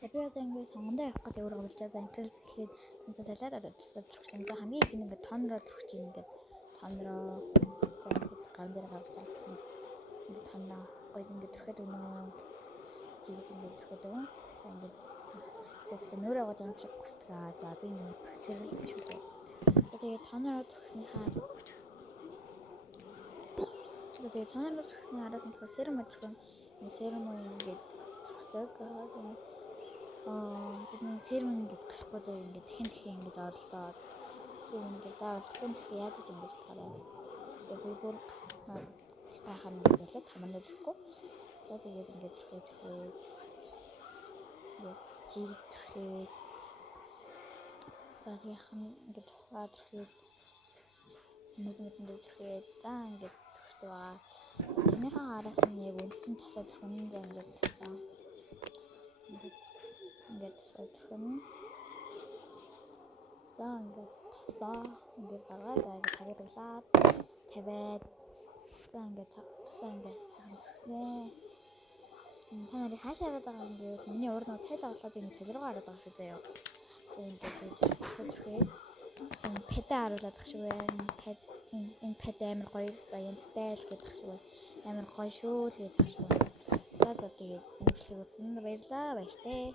Би одоо ингээд сонгондоо явах гэдэг өөрөө болж байгаа. Интерес эхлээд цанцаа салаад одоо төсөв зурчих юм. За хамгийн их нь ингээд тонроо зурчих юм ингээд тонроо за ингээд гавн дээр гарч байгаа юм. Ингээд тонроо гоё ингээд зурхад өгнө. Жигэд ингээд зурхад өгнө. За ингээд өөрөөсөө нөөрэ гож юм шиг густгаа. За би нэг багцэрлэлтэй шүү дээ. Тэгээд тонроо зурхсныхаа тэгээд тонроо зурхсны араас нь болохоор серум өдрөх нь серум ингээд зурхдаг. Тэдний серум ингээд гарахгүй зав ингээд дахин ингээд оролдоод серум ингээд заавал дахин яаж ч ингэж гараа. Тэгээд бүр хахаа нэг байлаа таманад ирэхгүй. За тэгээд ингээд зурхээд жиг зурхээд за тэгээд ингээд зурхээд нүдэнд зурхээд за ингээд зурхдаг байгаа. За тэрнийхээ араас нь яг үндсэн тасаа зурхна за ингээд тасаа ингээд тасаа зурхна. За ингээд тасаа ингээд гаргаа за ингээд тавиаглаад тавиад за ингээд тасаа ингээд зурхнээ. Та нарыг хаашаа хараад байгаа юм бэ? Миний урд нь цайлаа болоод би нэг толгойгоо хараад байгаа шүү заяа. За ингээд зурхээд пэдэ харуулаад байгаа шүү байна. Энэ пэдэ амар гоё за янзтай л гэдэг шүү. Амар гоё шүү л гэдэг шүү. За тэгээд үйлчлэг үзсэн баярлалаа баяртай.